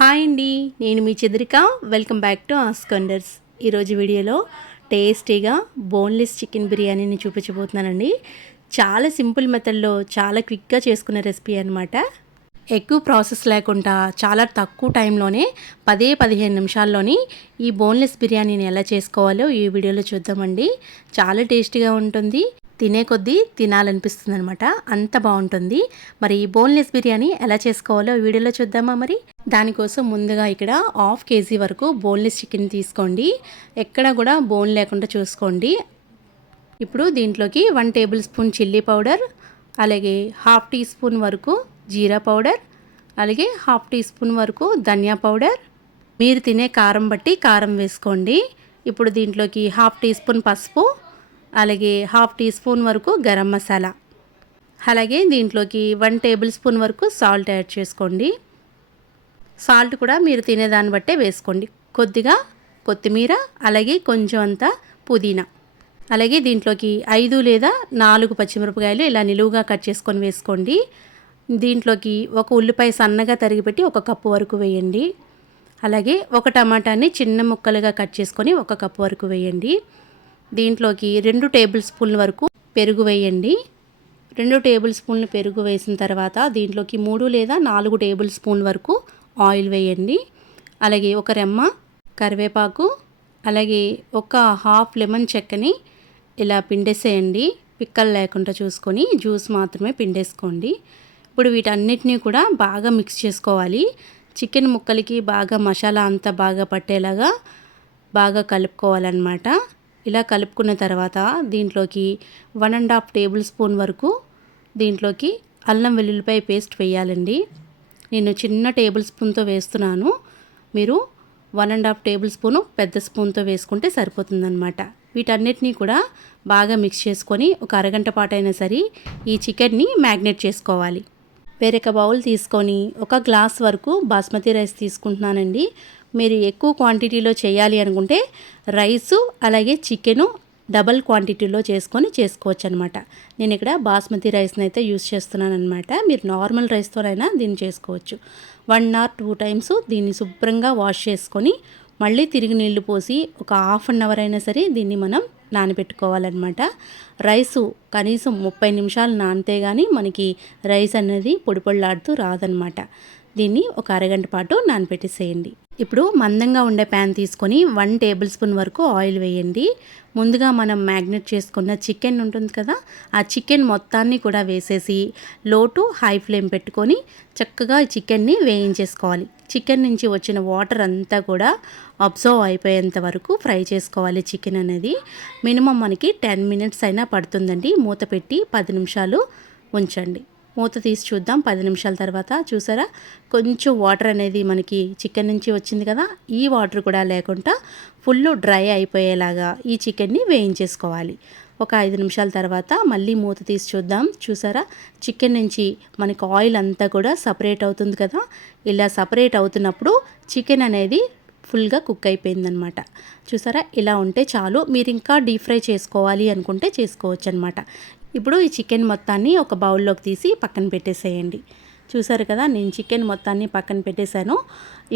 Hi అండి, నేను మీ Chandrika. Welcome back to ask wonders. ఈరోజు వీడియోలో టేస్టీగా బోన్లెస్ చికెన్ బిర్యానీని చూపించబోతున్నానండి. చాలా సింపుల్ మెథడ్లో చాలా క్విక్గా చేసుకునే రెసిపీ అనమాట. ఎక్కువ ప్రాసెస్ లేకుండా చాలా తక్కువ టైంలోనే 10-15 నిమిషాల్లోని ఈ బోన్లెస్ బిర్యానీని ఎలా చేసుకోవాలో ఈ వీడియోలో చూద్దామండి. చాలా టేస్టీగా ఉంటుంది, తినే కొద్దీ తినాలనిపిస్తుంది అనమాట, అంత బాగుంటుంది. మరి ఈ బోన్లెస్ బిర్యానీ ఎలా చేసుకోవాలో ఈ వీడియోలో చూద్దామా? మరి దానికోసం ముందుగా ఇక్కడ 1/2 kg వరకు బోన్లెస్ చికెన్ తీసుకోండి. ఎక్కడ కూడా బోన్ లేకుండా చూసుకోండి. ఇప్పుడు దీంట్లోకి 1 టేబుల్ స్పూన్ చిల్లీ పౌడర్, అలాగే 1/2 టీ స్పూన్ వరకు జీరా పౌడర్, అలాగే 1/2 టీ స్పూన్ వరకు ధనియా పౌడర్, మీరు తినే కారం బట్టి కారం వేసుకోండి. ఇప్పుడు దీంట్లోకి 1/2 టీ స్పూన్ పసుపు, అలాగే 1/2 టీ స్పూన్ వరకు గరం మసాలా, అలాగే దీంట్లోకి 1 టేబుల్ స్పూన్ వరకు సాల్ట్ యాడ్ చేసుకోండి. సాల్ట్ కూడా మీరు తినేదాన్ని బట్టే వేసుకోండి. కొద్దిగా కొత్తిమీర, అలాగే కొంచెం అంత పుదీనా, అలాగే దీంట్లోకి 5 లేదా 4 పచ్చిమిరపకాయలు ఇలా నిలువుగా కట్ చేసుకొని వేసుకోండి. దీంట్లోకి ఒక ఉల్లిపాయ సన్నగా తరిగిపెట్టి 1 కప్పు వరకు వేయండి. అలాగే 1 టమాటాని చిన్న ముక్కలుగా కట్ చేసుకొని 1 కప్పు వరకు వేయండి. దీంట్లోకి 2 టేబుల్ స్పూన్ల వరకు పెరుగు వేయండి. 2 టేబుల్ స్పూన్లు పెరుగు వేసిన తర్వాత దీంట్లోకి 3 లేదా 4 టేబుల్ స్పూన్ వరకు ఆయిల్ వేయండి. అలాగే 1 రెమ్మ కరివేపాకు, అలాగే 1/2 లెమన్ చెక్కని ఇలా పిండేసేయండి. పిక్కలు లేకుండా చూసుకొని జ్యూస్ మాత్రమే పిండేసుకోండి. ఇప్పుడు వీటన్నిటినీ కూడా బాగా మిక్స్ చేసుకోవాలి. చికెన్ ముక్కలకి బాగా మసాలా అంతా బాగా పట్టేలాగా బాగా కలుపుకోవాలన్నమాట. ఇలా కలుపుకున్న తర్వాత దీంట్లోకి 1.5 టేబుల్ స్పూన్ వరకు దీంట్లోకి అల్లం వెల్లుల్లిపాయ పేస్ట్ వేయాలండి. నేను చిన్న టేబుల్ స్పూన్తో వేస్తున్నాను, మీరు 1.5 టేబుల్ స్పూను పెద్ద స్పూన్తో వేసుకుంటే సరిపోతుందన్నమాట. వీటన్నిటినీ కూడా బాగా మిక్స్ చేసుకొని ఒక అరగంట పాటైనా సరే ఈ చికెన్ని మ్యాగ్నేట్ చేసుకోవాలి. వేరొక బౌల్ తీసుకొని 1 గ్లాస్ వరకు బాస్మతి రైస్ తీసుకుంటున్నానండి. మీరు ఎక్కువ క్వాంటిటీలో చేయాలి అనుకుంటే రైసు అలాగే చికెను డబల్ క్వాంటిటీలో చేసుకోవచ్చు అనమాట. నేను ఇక్కడ బాస్మతి రైస్ని అయితే యూస్ చేస్తున్నాను అనమాట. మీరు నార్మల్ రైస్తోనైనా దీన్ని చేసుకోవచ్చు. 1 or 2 టైమ్స్ దీన్ని శుభ్రంగా వాష్ చేసుకొని మళ్ళీ తిరిగి నీళ్లు పోసి ఒక ½ అన్ అవర్ అయినా సరే దీన్ని మనం నానబెట్టుకోవాలన్నమాట. రైసు కనీసం 30 నిమిషాలు నానితే కానీ మనకి రైస్ అనేది పొడి పొడిలాడుతూ రాదనమాట. దీన్ని ఒక అరగంట పాటు నానబెట్టేసేయండి. ఇప్పుడు మందంగా ఉండే ప్యాన్ తీసుకొని 1 టేబుల్ స్పూన్ వరకు ఆయిల్ వేయండి. ముందుగా మనం మ్యాగ్నేట్ చేసుకున్న చికెన్ ఉంటుంది కదా, ఆ చికెన్ మొత్తాన్ని కూడా వేసేసి లో టు హై ఫ్లేమ్ పెట్టుకొని చక్కగా చికెన్ని వేయించేసుకోవాలి. చికెన్ నుంచి వచ్చిన వాటర్ అంతా కూడా అబ్జర్వ్ అయిపోయేంత వరకు ఫ్రై చేసుకోవాలి. చికెన్ అనేది మినిమం మనకి 10 మినిట్స్ అయినా పడుతుందండి. మూత పెట్టి 10 నిమిషాలు ఉంచండి. మూత తీసి చూద్దాం. 10 నిమిషాల తర్వాత చూసారా, కొంచెం వాటర్ అనేది మనకి చికెన్ నుంచి వచ్చింది కదా, ఈ వాటర్ కూడా లేకుండా ఫుల్ డ్రై అయిపోయేలాగా ఈ చికెన్ని వేయించేసుకోవాలి. ఒక 5 నిమిషాల తర్వాత మళ్ళీ మూత తీసి చూద్దాం. చూసారా, చికెన్ నుంచి మనకి ఆయిల్ అంతా కూడా సపరేట్ అవుతుంది కదా, ఇలా సపరేట్ అవుతున్నప్పుడు చికెన్ అనేది ఫుల్గా కుక్ అయిపోయిందనమాట. చూసారా, ఇలా ఉంటే చాలు. మీరు ఇంకా డీప్ ఫ్రై చేసుకోవాలి అనుకుంటే చేసుకోవచ్చు అనమాట. ఇప్పుడు ఈ చికెన్ మొత్తాన్ని ఒక బౌల్లోకి తీసి పక్కన పెట్టేసేయండి. చూసారు కదా, నేను చికెన్ మొత్తాన్ని పక్కన పెట్టేశాను.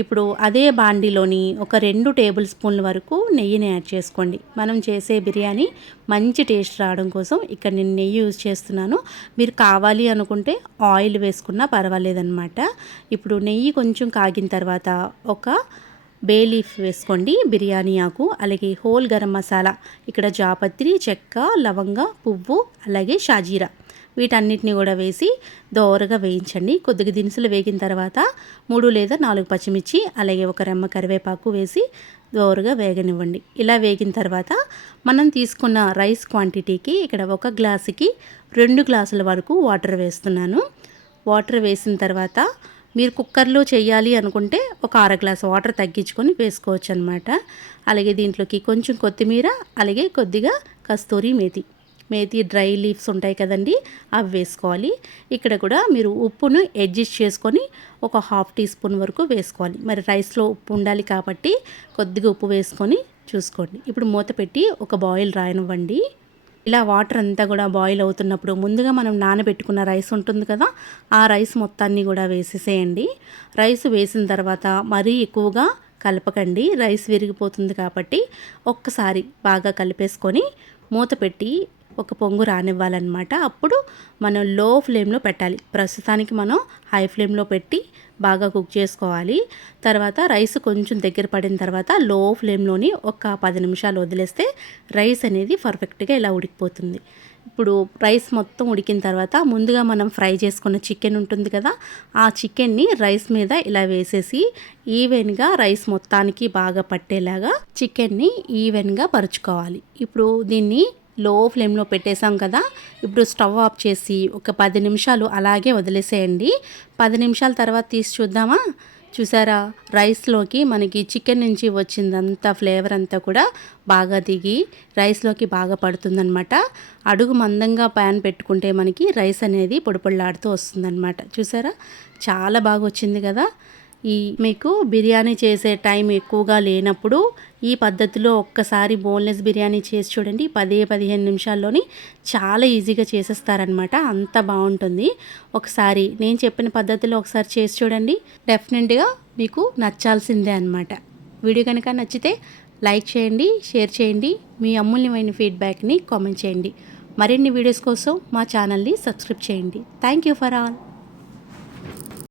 ఇప్పుడు అదే బాండీలోని ఒక 2 టేబుల్ స్పూన్ల వరకు నెయ్యిని యాడ్ చేసుకోండి. మనం చేసే బిర్యానీ మంచి టేస్ట్ రావడం కోసం ఇక్కడ నేను నెయ్యి యూజ్ చేస్తున్నాను. మీరు కావాలి అనుకుంటే ఆయిల్ వేసుకున్నా పర్వాలేదన్నమాట. ఇప్పుడు నెయ్యి కొంచెం కాగిన తర్వాత ఒక బే లీఫ్ వేసుకోండి, బిర్యానీ ఆకు, అలాగే హోల్ గరం మసాలా, ఇక్కడ జాపత్రి, చెక్క, లవంగ, పువ్వు, అలాగే షాజీరా, వీటన్నిటిని కూడా వేసి దోరగా వేయించండి. కొద్దిగా దినుసులు వేగిన తర్వాత 3 లేదా 4 పచ్చిమిర్చి, అలాగే 1 రెమ్మ కరివేపాకు వేసి దోరగా వేగనివ్వండి. ఇలా వేగిన తర్వాత మనం తీసుకున్న రైస్ క్వాంటిటీకి ఇక్కడ 1 గ్లాసుకి 2 గ్లాసుల వరకు వాటర్ వేస్తున్నాను. వాటర్ వేసిన తర్వాత మీరు కుక్కర్లో చేయాలి అనుకుంటే ఒక అర గ్లాస్ వాటర్ తగ్గించుకొని వేసుకోవచ్చు అనమాట. అలాగే దీంట్లోకి కొంచెం కొత్తిమీర, అలాగే కొద్దిగా కస్తూరి మేతి డ్రై లీవ్స్ ఉంటాయి కదండి, అవి వేసుకోవాలి. ఇక్కడ కూడా మీరు ఉప్పును అడ్జస్ట్ చేసుకొని ఒక 1/2 టీ స్పూన్ వరకు వేసుకోవాలి. మరి రైస్లో ఉప్పు ఉండాలి కాబట్టి కొద్దిగా ఉప్పు వేసుకొని చూసుకోండి. ఇప్పుడు మూత పెట్టి ఒక బాయిల్ రానివ్వండి. ఇలా వాటర్ అంతా కూడా బాయిల్ అవుతున్నప్పుడు ముందుగా మనం నానబెట్టుకున్న రైస్ ఉంటుంది కదా, ఆ రైస్ మొత్తాన్ని కూడా వేసేసేయండి. రైస్ వేసిన తర్వాత మరీ ఎక్కువగా కలపకండి, రైస్ విరిగిపోతుంది కాబట్టి ఒక్కసారి బాగా కలిపేసుకొని మూత పెట్టి ఒక పొంగు రానివ్వాలన్నమాట. అప్పుడు మనం లో ఫ్లేమ్లో పెట్టాలి. ప్రస్తుతానికి మనం హై ఫ్లేమ్లో పెట్టి బాగా కుక్ చేసుకోవాలి. తర్వాత రైస్ కొంచెం దగ్గర పడిన తర్వాత లో ఫ్లేమ్లోని ఒక 10 నిమిషాలు వదిలేస్తే రైస్ అనేది పర్ఫెక్ట్గా ఇలా ఉడికిపోతుంది. ఇప్పుడు రైస్ మొత్తం ఉడికిన తర్వాత ముందుగా మనం ఫ్రై చేసుకున్న చికెన్ ఉంటుంది కదా, ఆ చికెన్ని రైస్ మీద ఇలా వేసేసి ఈవెన్గా రైస్ మొత్తానికి బాగా పట్టేలాగా చికెన్ని ఈవెన్గా పరుచుకోవాలి. ఇప్పుడు దీన్ని లో ఫ్లేమ్లో పెట్టేసాం కదా, ఇప్పుడు స్టవ్ ఆఫ్ చేసి ఒక 10 నిమిషాలు అలాగే వదిలేసేయండి. 10 నిమిషాల తర్వాత తీసి చూద్దామా. చూసారా, రైస్లోకి మనకి చికెన్ నుంచి వచ్చిందంతా ఫ్లేవర్ అంతా కూడా బాగా దిగి రైస్లోకి బాగా పడుతుందనమాట. అడుగు మందంగా ప్యాన్ పెట్టుకుంటే మనకి రైస్ అనేది పొడిపొడిలాడుతూ వస్తుందన్నమాట. చూసారా, చాలా బాగా వచ్చింది కదా. మీకు బిర్యానీ చేసే టైం ఎక్కువగా లేనప్పుడు ఈ పద్ధతిలో ఒక్కసారి బోన్లెస్ బిర్యానీ చేసి చూడండి. 10-15 నిమిషాల్లోని చాలా ఈజీగా చేసేస్తారనమాట. అంత బాగుంటుంది. ఒకసారి నేను చెప్పిన పద్ధతిలో ఒకసారి చేసి చూడండి, డెఫినెట్గా మీకు నచ్చాల్సిందే అనమాట. వీడియో కనుక నచ్చితే లైక్ చేయండి, షేర్ చేయండి, మీ అమూల్యమైన ఫీడ్బ్యాక్ని కామెంట్ చేయండి. మరిన్ని వీడియోస్ కోసం మా ఛానల్ని సబ్స్క్రైబ్ చేయండి. Thank you for all.